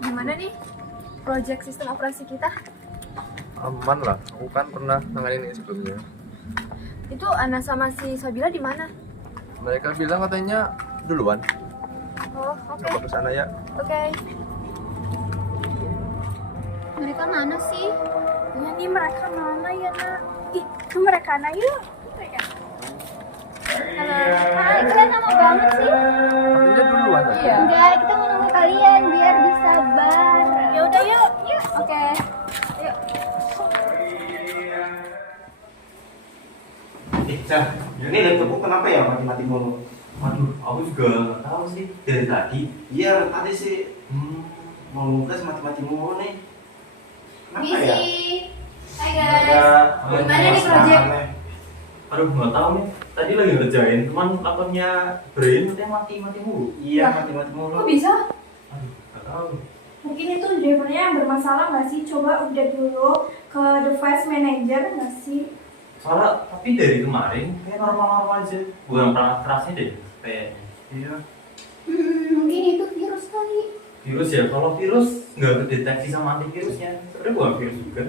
Gimana nih project sistem operasi kita? Aman lah, aku kan pernah nanganin ini sebelumnya. Itu Ana sama si Sabila di mana? Mereka bilang katanya duluan. Oh, oke. Coba ke sana ya. Oke. Mereka mana sih? Ya nih mereka mana ya, Nak? Ih, itu mereka Ana yuk. Halo. Hai, kalian lama banget sih? Katanya duluan tadi. Iya. Enggak, kita mau nunggu kalian biar bersabar. Ya udah yuk. Yuk. Oke. Yuk. Cah, ini laptopku kenapa ya mati-mati mulu? Waduh, aku juga nggak tahu sih dari tadi. Iya, tadi sih mau nugas mati-mati mulu nih. Kenapa ya? Misi. Hai Ya, guys. Gimana nih project? Aduh, nggak tahu nih. Tadi lagi ngerjain, cuman laptopnya Brain katanya mati mulu. Iya, Lah, mati-mati mulu. Kok bisa? Aduh, nggak tahu. Mungkin itu drivernya yang bermasalah nggak sih? Coba update dulu ke device manager nggak sih? Soalnya tapi dari kemarin kayak normal-normal aja. Bukan perangkat kerasnya deh. Kayaknya. Iya. Mungkin itu virus kali. Virus ya, kalau virus nggak kedeteksi sama antivirusnya. Sebenarnya bukan virus juga.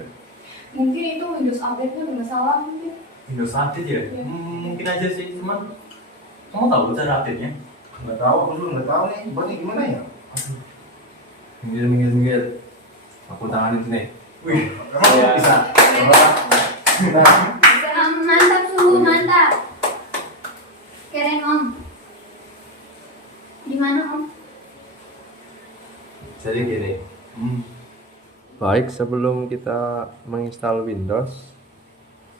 Mungkin itu Windows update-nya bermasalah mungkin. Windows update ya? Iya. Mungkin aja sih, cuman kamu tahu cara update-nya? Nggak tahu, aku juga nggak tahu nih. Buatnya gimana ya? Minggir. Aku tanganin sini. Wih, Kamu Iya. bisa? Nah, Mantap sungguh mantap. Keren Om. Di mana Om? Jadi gini. Baik, sebelum kita menginstal Windows,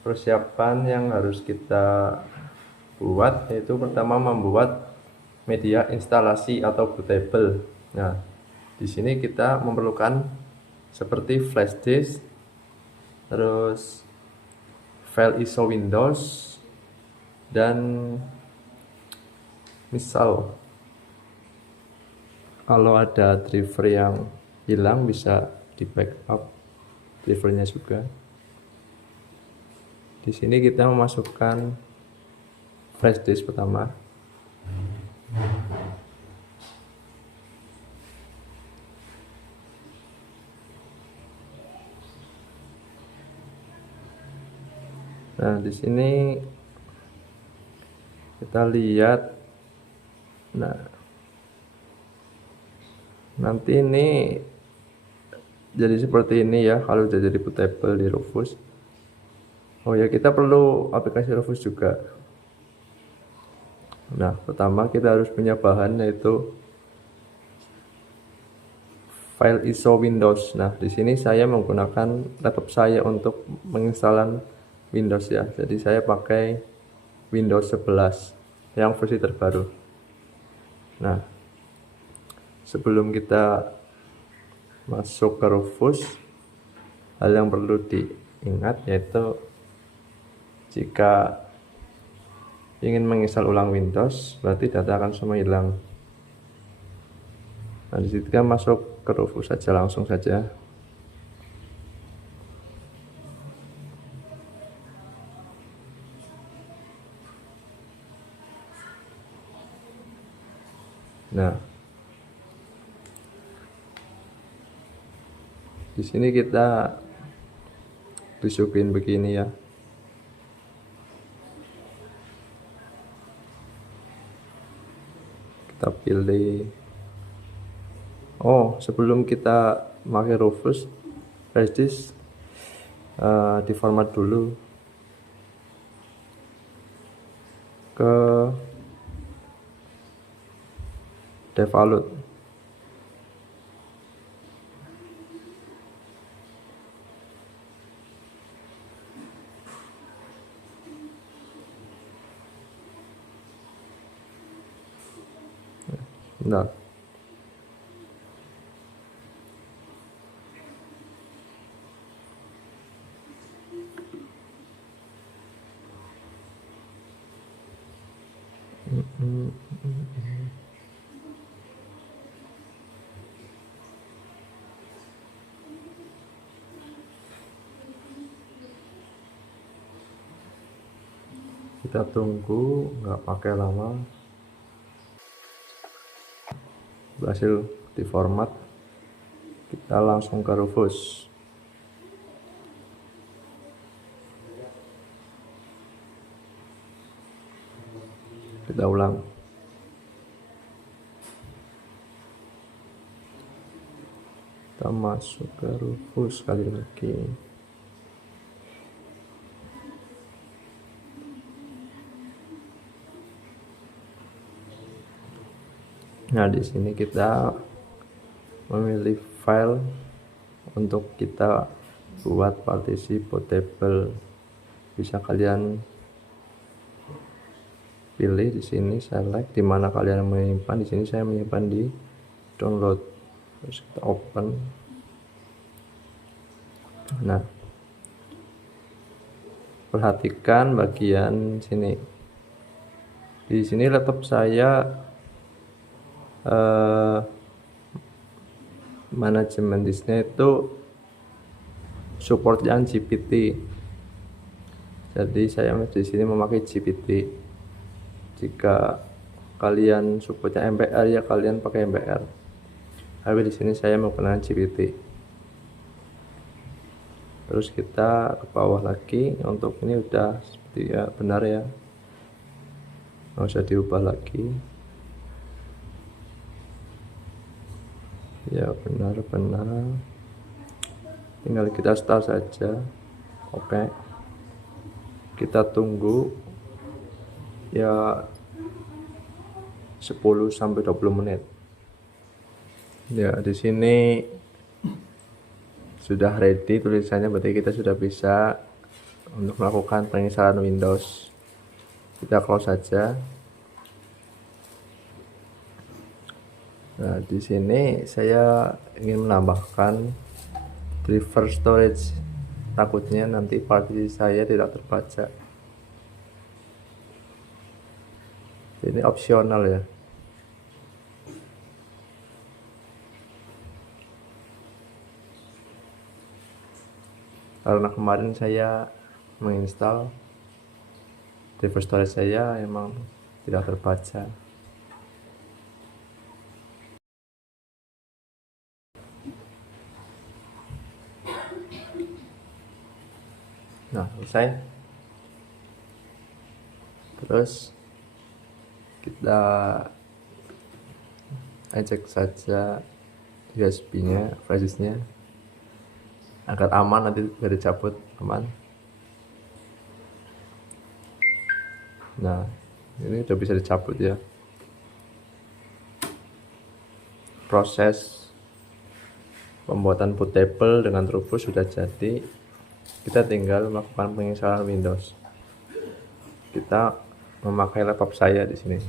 persiapan yang harus kita buat yaitu pertama membuat media instalasi atau bootable. Nah, di sini kita memerlukan seperti flash disk, terus file ISO Windows, dan misal kalau ada driver yang hilang bisa di backup drivernya juga. Di sini kita memasukkan flash disk pertama. Nah, di sini kita lihat. Nah, nanti ini jadi seperti ini ya kalau udah jadi bootable di Rufus. Oh ya, kita perlu aplikasi Rufus juga. Nah, pertama kita harus punya bahan yaitu file ISO Windows. Nah, di sini saya menggunakan laptop saya untuk menginstalan Windows ya. Jadi saya pakai Windows 11 yang versi terbaru. Nah, sebelum kita masuk ke Rufus, hal yang perlu diingat yaitu jika ingin menginstal ulang Windows, berarti data akan semua hilang. Nah, di situ kita masuk ke Rufus saja, langsung saja. Nah, di sini kita disuguhin begini ya. Kita pilih. Oh, sebelum kita pakai Rufus, flash disk diformat dulu ke default. Nah, Kita tunggu, nggak pakai lama. Berhasil diformat. Kita langsung ke Rufus. Kita ulang. Kita masuk ke Rufus sekali lagi. Nah, di sini kita memilih file untuk kita buat partisi portable. Bisa kalian pilih di sini, select di mana kalian menyimpan. Di sini saya menyimpan di download. Terus kita open. Nah, perhatikan bagian sini. Di sini laptop saya manajemen disknya itu support yang GPT. Jadi saya di sini memakai GPT. Jika kalian supportnya MBR ya kalian pakai MBR. Tapi di sini saya menggunakan GPT. Terus kita ke bawah lagi. Untuk ini udah seperti ya benar ya. Nggak usah diubah lagi. Ya benar-benar, tinggal kita start saja. Oke, kita tunggu ya 10-20 menit. Ya, di sini sudah ready tulisannya, berarti kita sudah bisa untuk melakukan penginstalan Windows. Kita close saja. Nah, di sini saya ingin menambahkan driver storage. Takutnya nanti partisi saya tidak terbaca. Ini opsional ya. Karena kemarin saya menginstal driver storage saya emang tidak terbaca. Nah, selesai. Terus kita eject saja USB-nya, flash disk-nya agar aman, nanti bisa dicabut aman. Nah, ini udah bisa dicabut ya. Proses pembuatan bootable dengan Rufus sudah jadi. Kita tinggal melakukan penginstalan Windows. Kita memakai laptop saya di sini.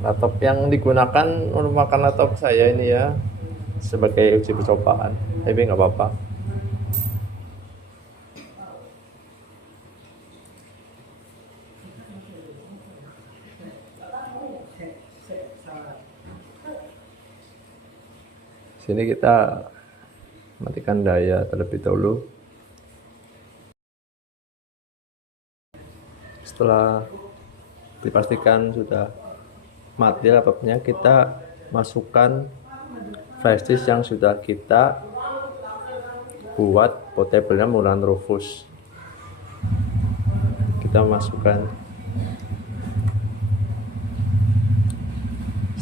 Laptop yang digunakan merupakan laptop saya ini ya, sebagai uji percobaan. Tapi nggak apa-apa. Sini kita matikan daya terlebih dahulu. Setelah dipastikan sudah mati laptopnya, kita masukkan flash disk yang sudah kita buat portable-nya menggunakan Rufus. Kita masukkan.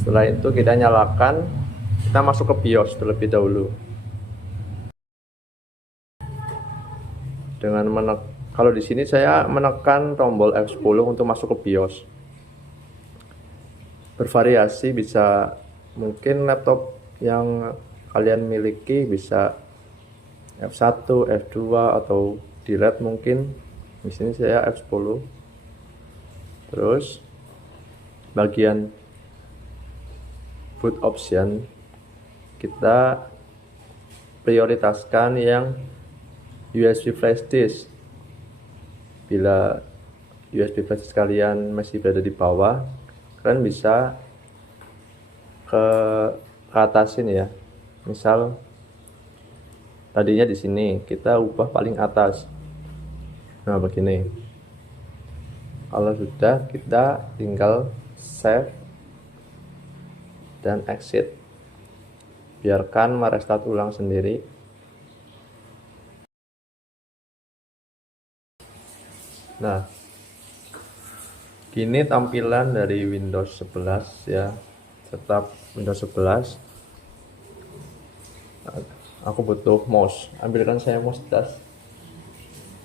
Setelah itu kita nyalakan. Kita masuk ke BIOS terlebih dahulu. Dengan kalau di sini saya menekan tombol F10 untuk masuk ke BIOS. Bervariasi, bisa mungkin laptop yang kalian miliki bisa F1, F2 atau delete mungkin. Di sini saya F10. Terus bagian boot option kita prioritaskan yang USB flash disk. Bila USB flash disk kalian masih berada di bawah, kalian bisa ke atasin ya. Misal tadinya di sini, kita ubah paling atas. Nah, begini. Kalau sudah, kita tinggal save dan exit. Biarkan merestart ulang sendiri. Nah, gini tampilan dari Windows 11 ya. Tetap Windows 11. Aku butuh mouse. Ambilkan saya mouse tas.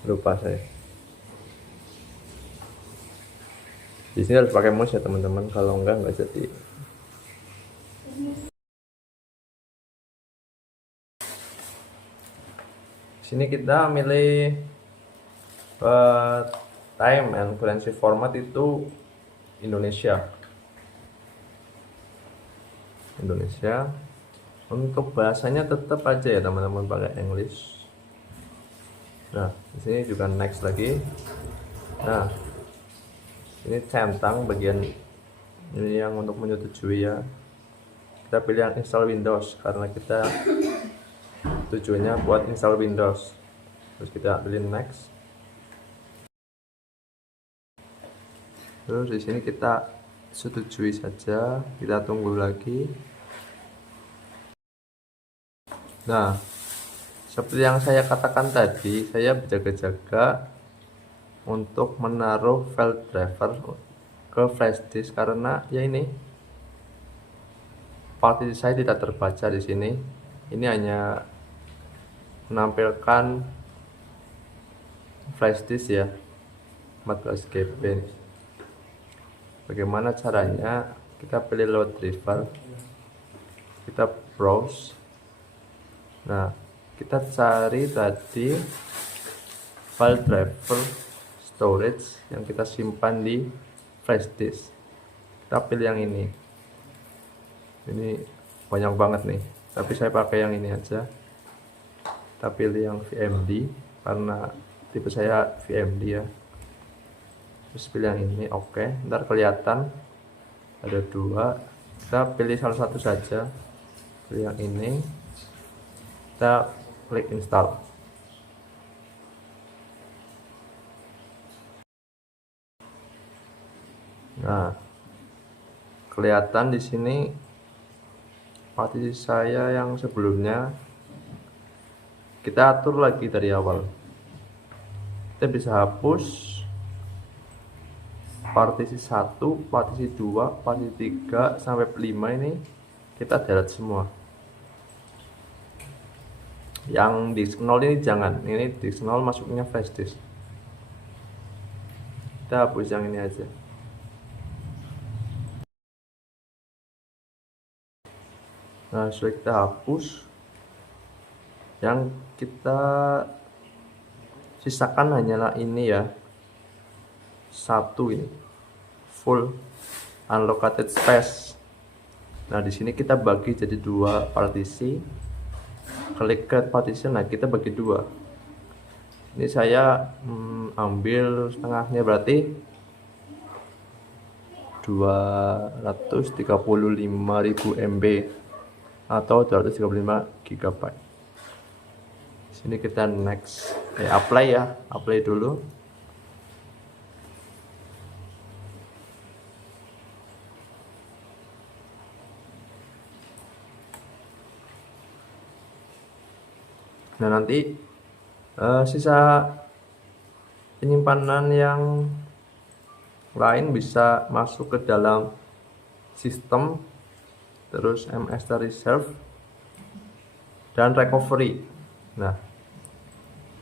Lupa saya. Di sini harus pakai mouse ya teman-teman. Kalau enggak jadi. Sini kita milih time and currency format itu Indonesia. Untuk bahasanya tetap aja ya teman-teman pakai English. Nah, di sini juga next lagi. Nah, ini centang bagian ini yang untuk menyetujui ya. Kita pilih yang install Windows karena kita tujuannya buat install Windows. Terus kita pilih next. Terus di sini kita setujui saja, kita tunggu lagi. Nah, seperti yang saya katakan tadi, saya berjaga-jaga untuk menaruh file driver ke flash disk karena ya ini partisi saya tidak terbaca di sini. Ini hanya menampilkan flash disk ya, 14 GB. Bagaimana caranya? Kita pilih load driver, kita browse. Nah, kita cari tadi file driver storage yang kita simpan di flash disk. Kita pilih yang ini. Ini banyak banget nih, tapi saya pakai yang ini aja. Kita pilih yang VMD karena tipe saya VMD ya. Terus pilih yang ini, oke. Ntar kelihatan ada dua. Kita pilih salah satu saja. Pilih yang ini. Kita klik install. Nah, kelihatan di sini partisi saya yang sebelumnya. Kita atur lagi dari awal. Kita bisa hapus partisi 1, partisi 2, partisi 3 sampai 5 ini kita delete semua. Yang disk 0 ini jangan, ini disk 0 masuknya flash disk. Kita hapus yang ini aja. Nah, sudah kita hapus, yang kita sisakan hanyalah ini ya, satu ini full unallocated space. Nah, di sini kita bagi jadi dua partisi. Klik create partition. Nah, kita bagi dua. Ini saya ambil setengahnya, berarti 235.000 MB atau 235 GB. Sini kita next, apply ya, apply dulu. Nah, nanti sisa penyimpanan yang lain bisa masuk ke dalam sistem, terus MS reserve dan recovery. Nah,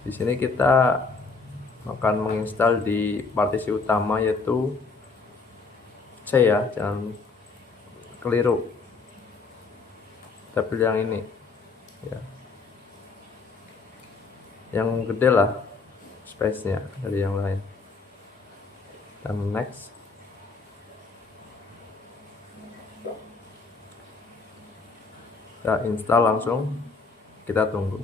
di sini kita akan menginstal di partisi utama yaitu C ya, jangan keliru. Kita pilih yang ini ya, yang gede lah space-nya dari yang lain. Dan next. Kita install langsung, kita tunggu.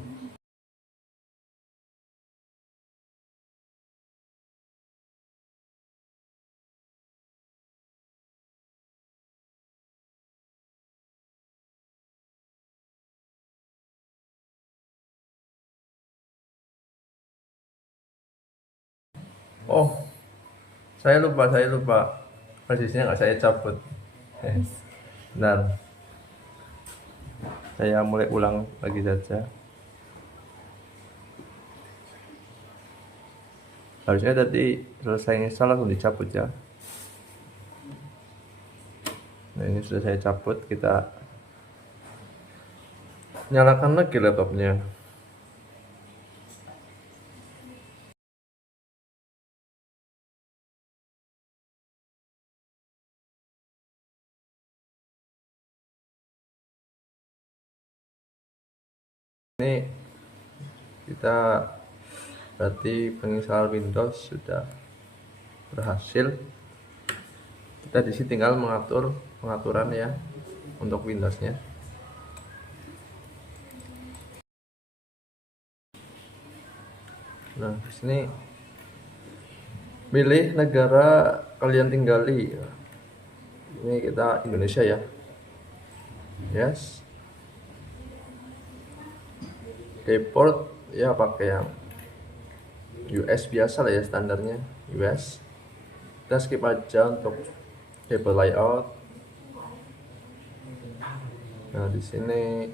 Oh, saya lupa. Persisnya nggak saya cabut. Benar. Saya mulai ulang lagi saja. Harusnya tadi selesai install langsung dicabut ya. Nah, ini sudah saya cabut. Kita nyalakan lagi laptopnya. Ini kita berarti penginstalan Windows sudah berhasil. Kita di sini tinggal mengatur pengaturan ya untuk Windowsnya. Nah, di sini pilih negara kalian tinggali. Ini kita Indonesia ya. Yes. Keyboard ya pakai yang US biasa lah ya, standarnya US. Kita skip aja untuk keyboard layout. Nah, di sini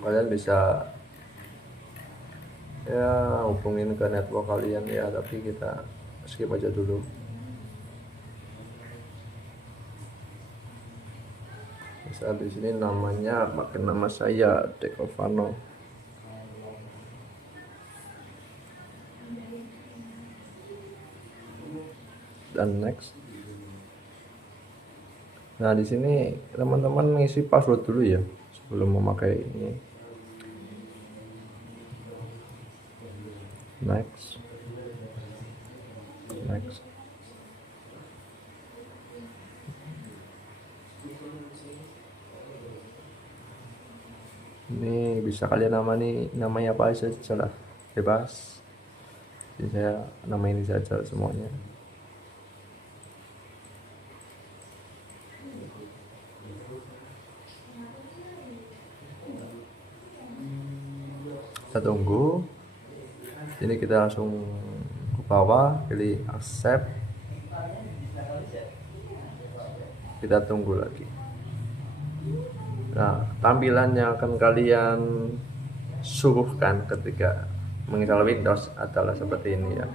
kalian bisa ya hubungin ke network kalian ya, tapi kita skip aja dulu. Bisa di sini namanya pakai nama saya Dekovano. Dan next. Nah, di sini teman-teman ngisi password dulu ya sebelum memakai ini. Next. Ini bisa kalian namanya apa saja lah, bebas. Jadi saya nama ini saja semuanya. Kita tunggu. Ini kita langsung ke bawah, pilih accept. Kita tunggu lagi. Nah, tampilan yang akan kalian suguhkan ketika menginstal Windows adalah seperti ini ya.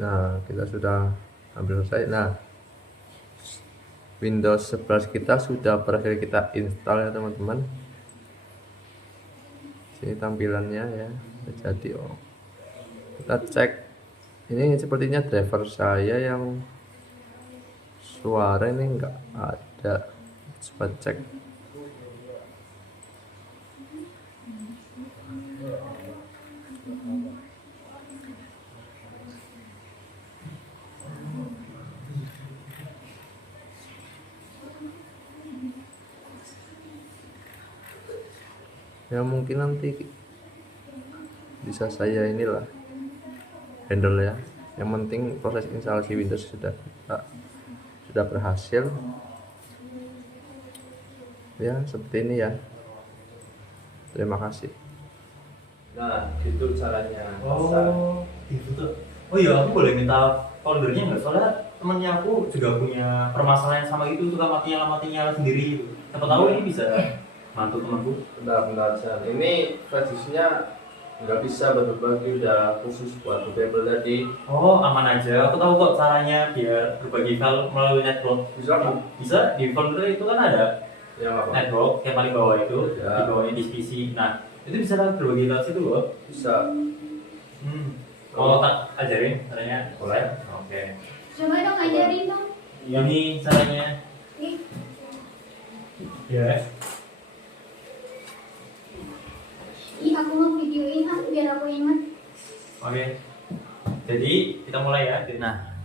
Nah, kita sudah hampir selesai. Nah, Windows 11 kita sudah berhasil kita install ya teman-teman. Sini tampilannya ya, jadi kita cek. Ini sepertinya driver saya yang suara ini enggak ada. Coba cek. Ya mungkin nanti bisa saya inilah handle ya. Yang penting proses instalasi Windows sudah berhasil. Ya seperti ini ya. Terima kasih. Nah itu caranya. Oh, gitu. Oh iya, aku boleh minta foldernya nggak? Soalnya temennya aku juga punya permasalahan sama itu, suka matinya sendiri gitu. Siapa tahu ini bisa mantu temanku. Bentar aja. Ini flash-nya nggak bisa berbagi, udah khusus buat beberapa tadi. Oh, aman aja. Aku tahu kok caranya biar berbagi file melalui network. Bisa kan? Bisa di folder itu kan ada Yang apa? network yang paling bawah itu, Ya. di bawahnya di PC. Nah, itu bisa berbagi lewat situ loh. Bisa. Mau tak ajarin caranya? Boleh. Oke. Coba dong ngajarin dong. Ini caranya. Ih, Ya. aku mau videoin biar aku ingat. Oke. Jadi kita mulai ya. Nah,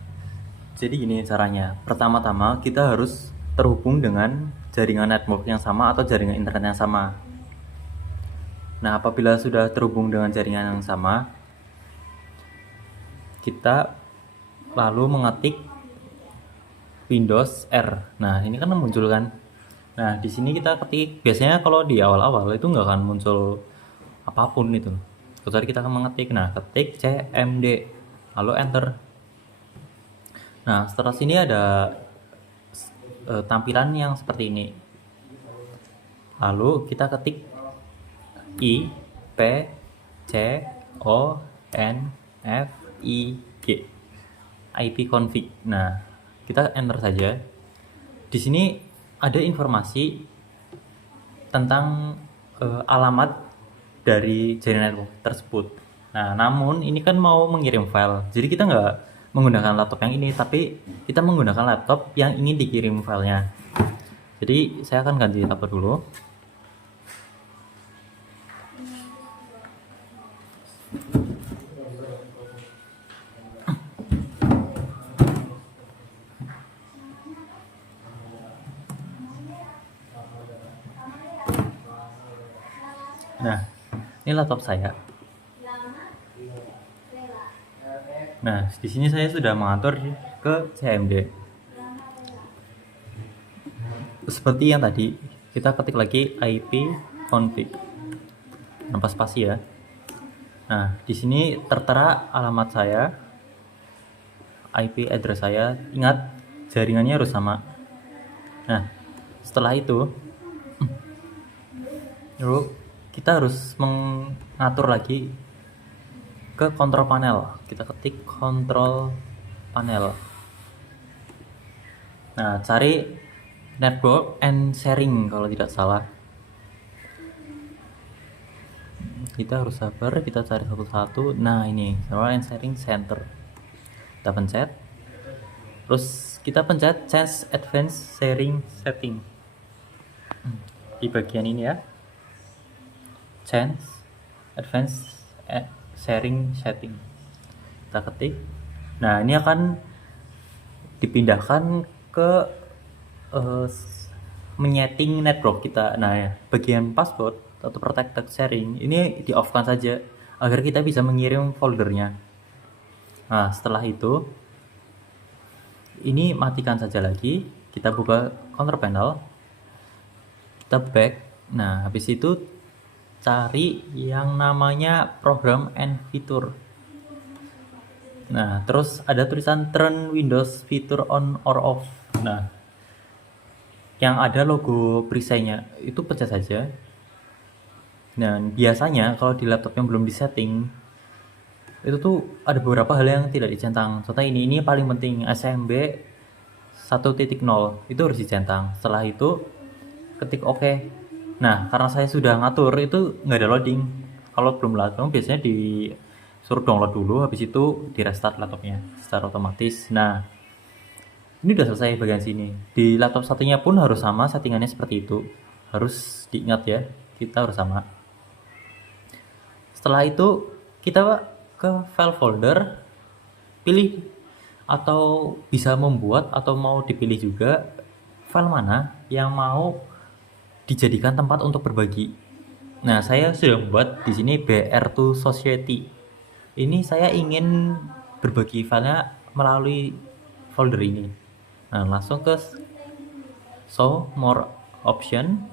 jadi gini caranya. Pertama-tama kita harus terhubung dengan jaringan network yang sama atau jaringan internet yang sama. Nah, apabila sudah terhubung dengan jaringan yang sama, kita lalu mengetik Windows R. Nah, ini kan muncul kan. Nah, di sini kita ketik, biasanya kalau di awal-awal itu nggak akan muncul apapun itu. Kecuali kita akan mengetik, nah ketik CMD, lalu enter. Nah, setelah sini ada tampilan yang seperti ini. Lalu kita ketik I P C O N F I G IP config. Nah, kita enter saja. Di sini ada informasi tentang alamat dari jaringan network tersebut. Nah, namun ini kan mau mengirim file, jadi kita nggak menggunakan laptop yang ini, tapi kita menggunakan laptop yang ingin dikirim filenya. Jadi saya akan ganti laptop dulu. Nah, ini laptop saya. Nah, di sini saya sudah mengatur ke CMD. Seperti yang tadi, kita ketik lagi IP config tanpa spasi ya. Nah, di sini tertera alamat saya, IP address saya. Ingat, jaringannya harus sama. Nah, setelah itu, lalu kita harus mengatur lagi ke control panel. Kita ketik control panel. Nah, cari network and sharing kalau tidak salah. Kita harus sabar, kita cari satu-satu. Nah, ini network and sharing center. Kita pencet. Terus kita pencet change advanced sharing setting. Di bagian ini ya. Change advanced sharing setting, kita ketik. Nah, ini akan dipindahkan ke menyeting network kita. Nah ya, bagian password atau protected sharing ini di off kan saja agar kita bisa mengirim foldernya. Nah, setelah itu ini matikan saja lagi. Kita buka control panel, kita back. Nah, habis itu cari yang namanya program and feature. Nah, terus ada tulisan turn Windows feature on or off. Nah, yang ada logo perisainya itu pencet saja. Nah, biasanya kalau di laptop yang belum disetting itu tuh ada beberapa hal yang tidak dicentang. Contoh ini paling penting, SMB 1.0 itu harus dicentang. Setelah itu ketik OK. Nah, karena saya sudah ngatur itu nggak ada loading. Kalau belum loading biasanya disuruh download dulu, habis itu di restart laptopnya secara otomatis. Nah, ini udah selesai bagian sini. Di laptop satunya pun harus sama settingannya seperti itu. Harus diingat ya, kita harus sama. Setelah itu kita ke file folder, pilih atau bisa membuat atau mau dipilih juga file mana yang mau dijadikan tempat untuk berbagi. Nah, saya sudah membuat di sini BR2 Society. Ini saya ingin berbagi filenya melalui folder ini. Nah, langsung ke show more option.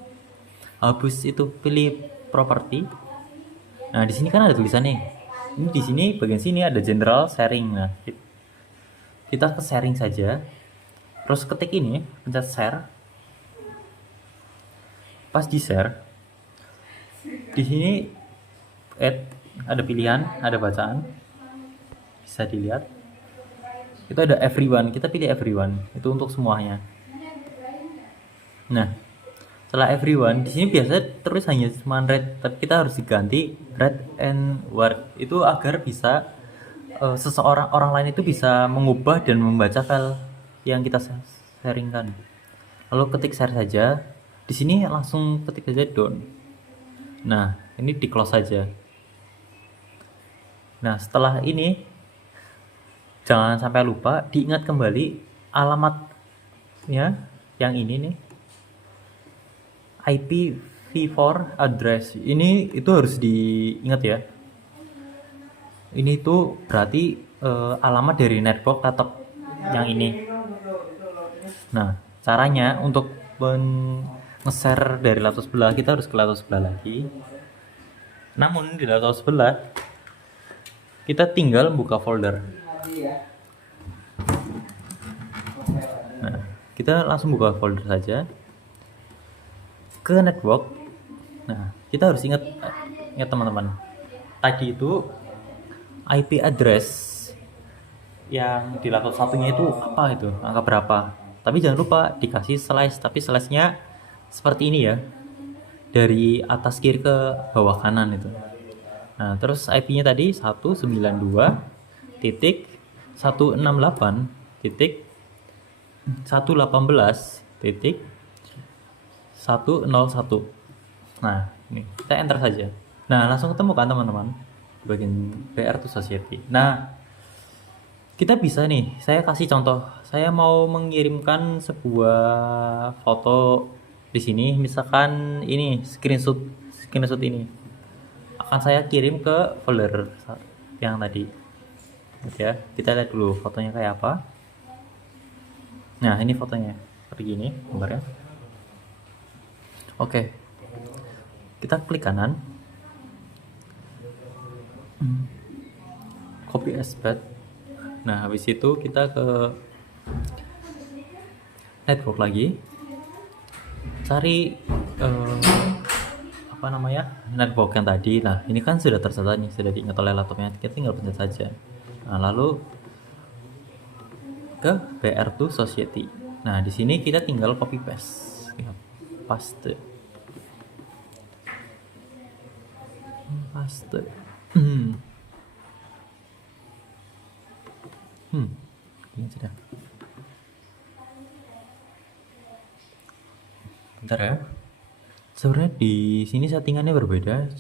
Habis itu pilih property. Nah, di sini kan ada tulisan nih. Ini di sini bagian sini ada general sharing. Nah, kita ke sharing saja. Terus ketik ini, pencet share. Pas di share, di sini ada pilihan, ada bacaan, bisa dilihat. Itu ada everyone, kita pilih everyone, itu untuk semuanya. Nah, setelah everyone, di sini biasa terus hanya cuma read, tapi kita harus diganti read and work, itu agar bisa orang lain itu bisa mengubah dan membaca file yang kita sharingkan. Lalu ketik share saja. Di sini langsung ketik saja done. Nah, ini di close saja. Nah, setelah ini jangan sampai lupa diingat kembali alamatnya yang ini nih. IPv4 address. Ini itu harus diingat ya. Ini tuh berarti alamat dari network laptop yang ini. Nah, caranya untuk nge-share dari laptop sebelah, kita harus ke laptop sebelah lagi. Namun di laptop sebelah kita tinggal buka folder. Nah, kita langsung buka folder saja ke network. Nah, kita harus ingat teman-teman, tadi itu IP address yang di laptop satunya itu apa, itu angka berapa. Tapi jangan lupa dikasih slash, tapi slashnya seperti ini ya, dari atas kiri ke bawah kanan itu. Nah, terus IP-nya tadi 192.168.101. Nah, ini kita enter saja. Nah, langsung ketemu kan teman-teman bagian PR to Society. Nah, kita bisa nih, saya kasih contoh. Saya mau mengirimkan sebuah foto di sini, misalkan ini screenshot ini akan saya kirim ke folder yang tadi. Oke ya, kita lihat dulu fotonya kayak apa. Nah, ini fotonya seperti ini gambarnya. Oke, kita klik kanan, copy as path. Nah, habis itu kita ke network lagi, cari network yang tadi. Nah, ini kan sudah tersedia nih, sudah diingat oleh laptopnya, kita tinggal pencet saja. Nah, lalu ke PR to Society. Nah, di sini kita tinggal copy paste, paste. Ini sudah. Bentar ya. Sebenarnya di sini settingannya berbeda.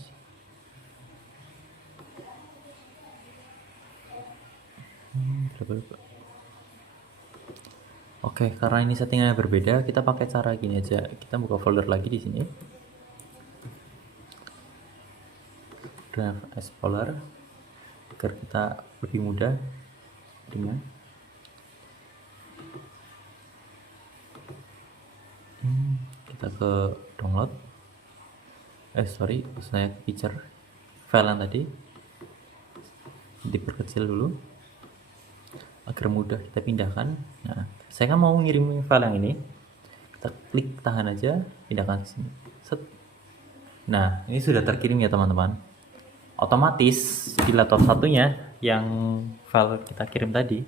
Oke, karena ini settingannya berbeda, kita pakai cara gini aja. Kita buka folder lagi di sini. Drive Explorer agar kita lebih mudah dengan kita ke download. Saya ke picture file yang tadi diperkecil dulu agar mudah kita pindahkan. Nah, saya kan mau ngirim file yang ini, kita klik tahan aja, pindahkan ke sini. Set. Nah, ini sudah terkirim ya teman-teman. Otomatis di laptop satunya yang file kita kirim tadi,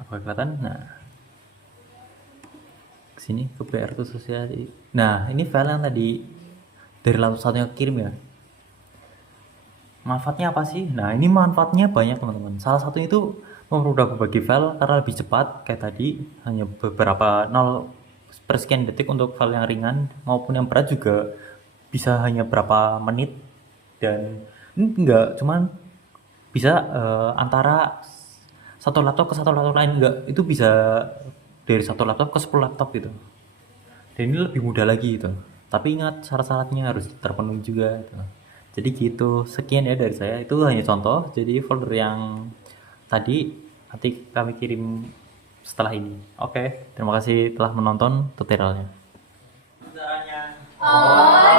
apa kelihatan? Nah, sini ke PR to Society. Nah, ini file yang tadi dari laptop satunya kirim ya. Manfaatnya apa sih? Nah, ini manfaatnya banyak teman-teman. Salah satunya itu mempermudah berbagi file karena lebih cepat. Kayak tadi hanya beberapa 0/sekian detik untuk file yang ringan, maupun yang berat juga bisa hanya berapa menit. Dan ini enggak cuman bisa antara satu laptop ke satu laptop lain, enggak, itu bisa dari satu laptop ke 10 laptop gitu. Dan ini lebih mudah lagi gitu. Tapi ingat, syarat-syaratnya harus terpenuhi juga gitu. Jadi gitu, sekian ya dari saya. Itu hanya contoh. Jadi folder yang tadi nanti kami kirim setelah ini. Oke, terima kasih telah menonton tutorialnya. Oh.